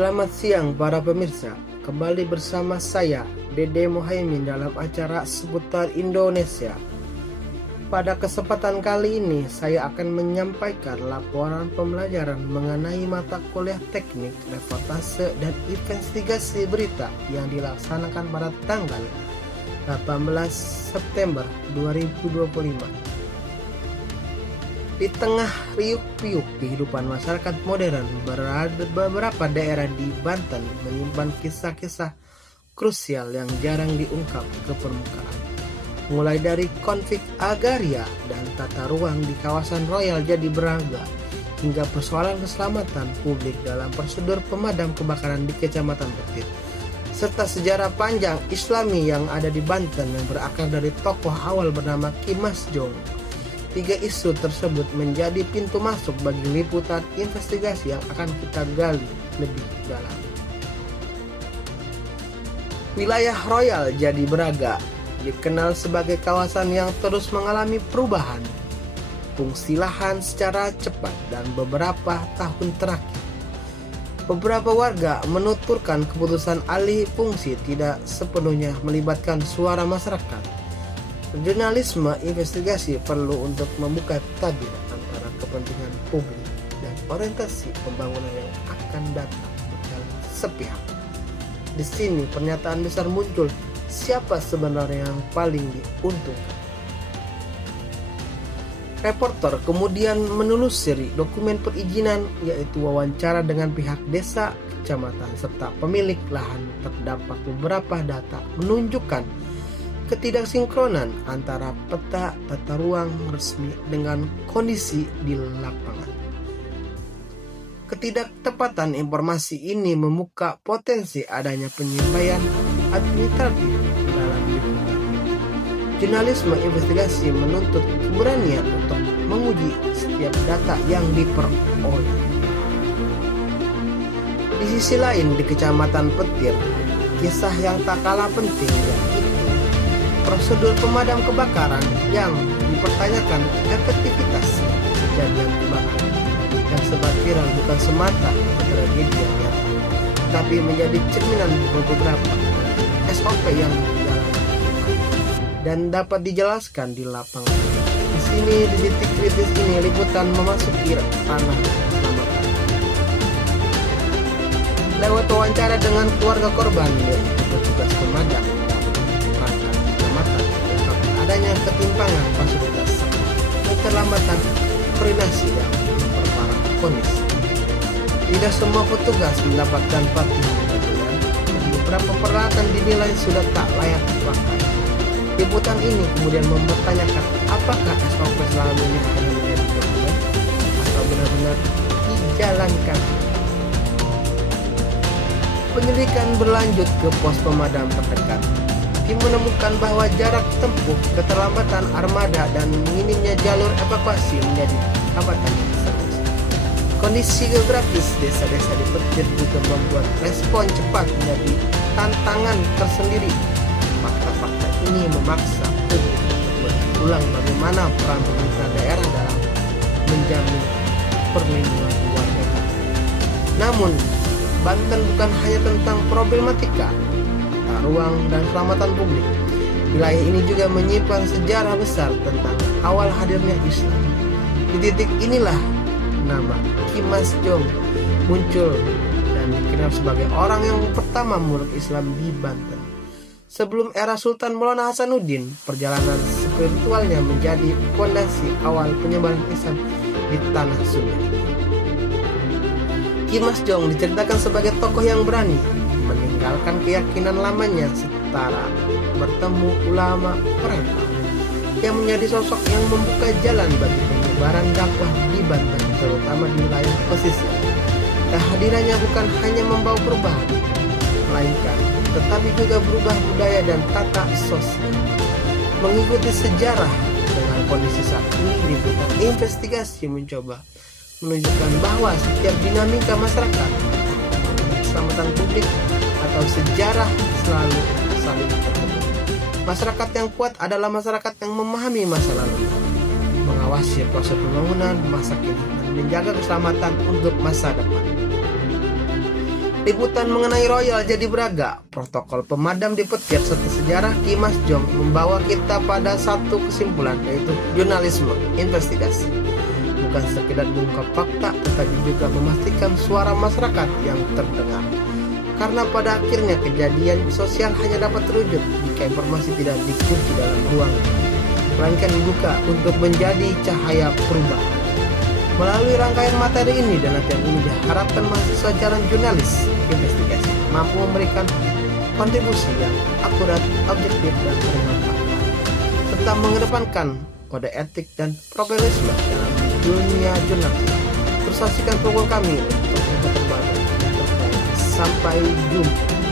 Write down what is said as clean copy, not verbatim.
Selamat siang para pemirsa, kembali bersama saya Dede Muhaimin dalam acara seputar Indonesia. Pada kesempatan kali ini saya akan menyampaikan laporan pembelajaran mengenai mata kuliah teknik, reportase, dan investigasi berita yang dilaksanakan pada tanggal 18 September 2025. Di tengah riuk-piuk kehidupan masyarakat modern, beberapa daerah di Banten menyimpan kisah-kisah krusial yang jarang diungkap ke permukaan. Mulai dari konflik agraria dan tata ruang di kawasan Royal Jadi Braga, hingga persoalan keselamatan publik dalam prosedur pemadam kebakaran di Kecamatan Petir, serta sejarah panjang Islami yang ada di Banten yang berakar dari tokoh awal bernama Ki Mas Jong. Tiga isu tersebut menjadi pintu masuk bagi liputan investigasi yang akan kita gali lebih dalam. Wilayah Royal Jadi Braga dikenal sebagai kawasan yang terus mengalami perubahan fungsi lahan secara cepat dan beberapa tahun terakhir. Beberapa warga menuturkan keputusan alih fungsi tidak sepenuhnya melibatkan suara masyarakat. Jurnalisme investigasi perlu untuk membuka tabir antara kepentingan publik dan orientasi pembangunan yang akan datang berjalan sepihak. Di sini pernyataan besar muncul, siapa sebenarnya yang paling diuntungkan? Reporter kemudian menelusuri dokumen perizinan, yaitu wawancara dengan pihak desa, kecamatan, serta pemilik lahan. Terdapat beberapa data menunjukkan ketidaksinkronan antara peta tata ruang resmi dengan kondisi di lapangan. Ketidaktepatan informasi ini membuka potensi adanya penyimpangan administratif dalam liputan. Jurnalisme investigasi menuntut keberanian untuk menguji setiap data yang diperoleh. Di sisi lain, di Kecamatan Petir, kisah yang tak kalah penting yaitu prosedur pemadam kebakaran yang dipertanyakan efektivitas kejadian kebakaran yang sempat viral bukan semata tragedi yang nyata, tapi menjadi cerminan beberapa SOP yang dijalankan dan dapat dijelaskan di lapangan. Di sini di titik kritis ini liputan memasuki ranah keselamatan. Lewat wawancara dengan keluarga korban yaitu petugas pemadam adanya ketimpangan fasilitas, keterlambatan koordinasi dan perparah kondisi. Tidak semua petugas mendapatkan pelatihan dan beberapa peralatan dinilai sudah tak layak dipakai. Liputan ini kemudian mempertanyakan apakah SOP selama ini hanya menjadi dokumen atau benar-benar dijalankan. Penyelidikan berlanjut ke pos pemadam terdekat. Tim menemukan bahwa jarak tempuh, keterlambatan armada, dan minimnya jalur evakuasi menjadi hambatan yang serius. Kondisi geografis desa-desa di Petir juga membuat respon cepat menjadi tantangan tersendiri. Fakta-fakta ini memaksa publik untuk berulang bagaimana peran pemerintah daerah dalam menjamin perlindungan warga. Namun, Banten bukan hanya tentang problematika ruang dan keselamatan publik. Wilayah ini juga menyimpan sejarah besar tentang awal hadirnya Islam. Di titik inilah nama Ki Mas Jong muncul dan dikenal sebagai orang yang pertama meluk Islam di Banten. Sebelum era Sultan Maulana Hasanuddin, perjalanan spiritualnya menjadi fondasi awal penyebaran Islam di tanah Sunda. Ki Mas Jong diceritakan sebagai tokoh yang berani meninggalkan keyakinan lamanya setara bertemu ulama perantau yang menjadi sosok yang membuka jalan bagi penyebaran dakwah di Banten, terutama di wilayah pesisir. Kehadirannya bukan hanya membawa perubahan, melainkan tetapi juga berubah budaya dan tata sosial. Mengikuti sejarah dengan kondisi saat ini, liputan investigasi mencoba menunjukkan bahwa setiap dinamika masyarakat, keselamatan publik, atau sejarah selalu saling bertemu. Masyarakat yang kuat adalah masyarakat yang memahami masa lalu, mengawasi proses pembangunan masa kini, dan menjaga keselamatan untuk masa depan. Liputan mengenai Royal jadi Braga, protokol pemadam dipetik serta sejarah Ki Mas Jong membawa kita pada satu kesimpulan, yaitu jurnalisme investigasi. Bukan sekedar mengungkap fakta, tetapi juga memastikan suara masyarakat yang terdengar. Karena pada akhirnya kejadian sosial hanya dapat terwujud jika informasi tidak dikunci dalam ruang, melainkan dibuka untuk menjadi cahaya perubahan. Melalui rangkaian materi ini dan latihan ini diharapkan mahasiswa jalan jurnalis investigasi mampu memberikan kontribusi yang akurat, objektif, dan bermanfaat, serta mengedepankan kode etik dan profesionalisme dalam dunia jurnalistik. Terus saksikan program kami untuk terbaru. Sampai jumpa.